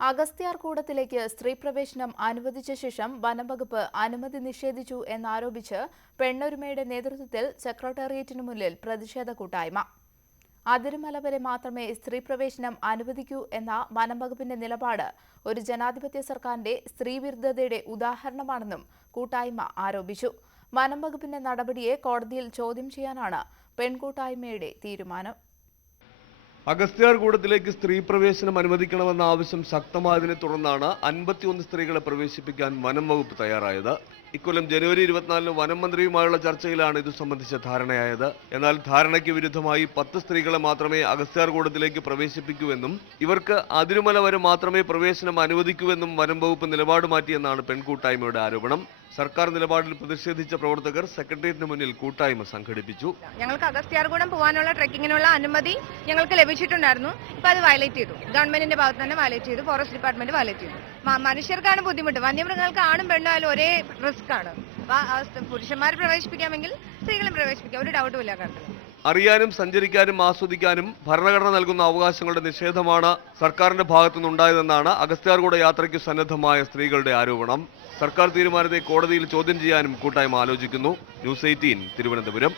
അഗസ്ത്യാർകൂടത്തിലേക്ക് സ്ത്രീ പ്രവേശനം അനുവദിച്ച ശേഷം വനംവകുപ്പ് അനുമതി നിഷേധിച്ചു എന്നാരോപിച്ച് പെണ്ണൊരുമയുടെ നേതൃത്വത്തിൽ സെക്രട്ടേറിയറ്റിനു മുന്നിൽ പ്രതിഷേധ കൂട്ടായ്മ. അതിരുമല വരെ മാത്രമേ സ്ത്രീ പ്രവേശനം അനുവദിക്കൂ എന്ന വനംവകുപ്പിന്റെ നിലപാട് ഒരു ജനാധിപത്യ സർക്കാരിന്റെ സ്ത്രീവിരുദ്ധതയുടെ ഉദാഹരണമാണെന്നും കൂട്ടായ്മ ആരോപിച്ചു. വനംവകുപ്പിന്റെ നടപടിയെ കോടതിയിൽ ചോദ്യം ചെയ്യാനാണ് പെൺകൂട്ടായ്മയുടെ തീരുമാനം. അഗസ്ത്യാർകൂടത്തിലേക്ക് സ്ത്രീ പ്രവേശനം അനുവദിക്കണമെന്ന ആവശ്യം ശക്തമായതിനെ തുടർന്നാണ് 51 സ്ത്രീകളെ പ്രവേശിപ്പിക്കാൻ വനം വകുപ്പ് തയ്യാറായത്. ഇക്കൊല്ലം ജനുവരി 24 വനം മന്ത്രിയുമായുള്ള ചർച്ചയിലാണ് ഇതു സംബന്ധിച്ച ധാരണയായത്. എന്നാൽ ധാരണയ്ക്ക് വിരുദ്ധമായി 10 സ്ത്രീകളെ മാത്രമേ അഗസ്ത്യാർകൂടത്തിലേക്ക് പ്രവേശിപ്പിക്കൂവെന്നും ഇവർക്ക് അതിരുമല വരെ മാത്രമേ പ്രവേശനം അനുവദിക്കൂവെന്നും വനം വകുപ്പ് നിലപാട് മാറ്റിയെന്നാണ് പെൺകൂട്ടായ്മയുടെ ആരോപണം. സർക്കാർ നിലപാടിൽ പ്രതിഷേധിച്ച പ്രവർത്തകർ സെക്രട്ടേറിയറ്റിന് മുന്നിൽ കൂട്ടായ്മ സംഘടിപ്പിച്ചു. ഞങ്ങൾക്ക് അഗസ്ത്യാർകൂടം പോകാനുള്ള ട്രെക്കിങ്ങിനുള്ള അനുമതി ഞങ്ങൾക്ക് ലഭിച്ചിട്ടുണ്ടായിരുന്നു. ഇപ്പൊ അത് വയലേറ്റ് ചെയ്തു. ഗവൺമെന്റിന്റെ ഭാഗത്ത് തന്നെ വയലേറ്റ് ചെയ്തു. ഫോറസ്റ്റ് ഡിപ്പാർട്ട്മെന്റ് വയലേറ്റ് ചെയ്തു. മനുഷ്യർക്കാണ് ബുദ്ധിമുട്ട്. വന്യമൃഗങ്ങൾക്ക് ആണും പെണ്ണും ആയാലും ഒരേ റിസ്ക് ആണ്. പുരുഷന്മാരെ പ്രവേശിപ്പിക്കാമെങ്കിൽ സ്ത്രീകളെ പ്രവേശിപ്പിക്കാം. ഒരു ഡൗട്ടും ഇല്ല കാര്യത്തിൽ. അറിയാനും സഞ്ചരിക്കാനും ആസ്വദിക്കാനും ഭരണഘടന നൽകുന്ന അവകാശങ്ങളുടെ നിഷേധമാണ് സർക്കാരിന്റെ ഭാഗത്തുനിന്നുണ്ടായതെന്നാണ് അഗസ്ത്യാർകൂട യാത്രയ്ക്ക് സന്നദ്ധമായ സ്ത്രീകളുടെ ആരോപണം. സർക്കാർ തീരുമാനത്തെ കോടതിയിൽ ചോദ്യം ചെയ്യാനും കൂട്ടായ്മ ആലോചിക്കുന്നു. ന്യൂസ് 18 തിരുവനന്തപുരം.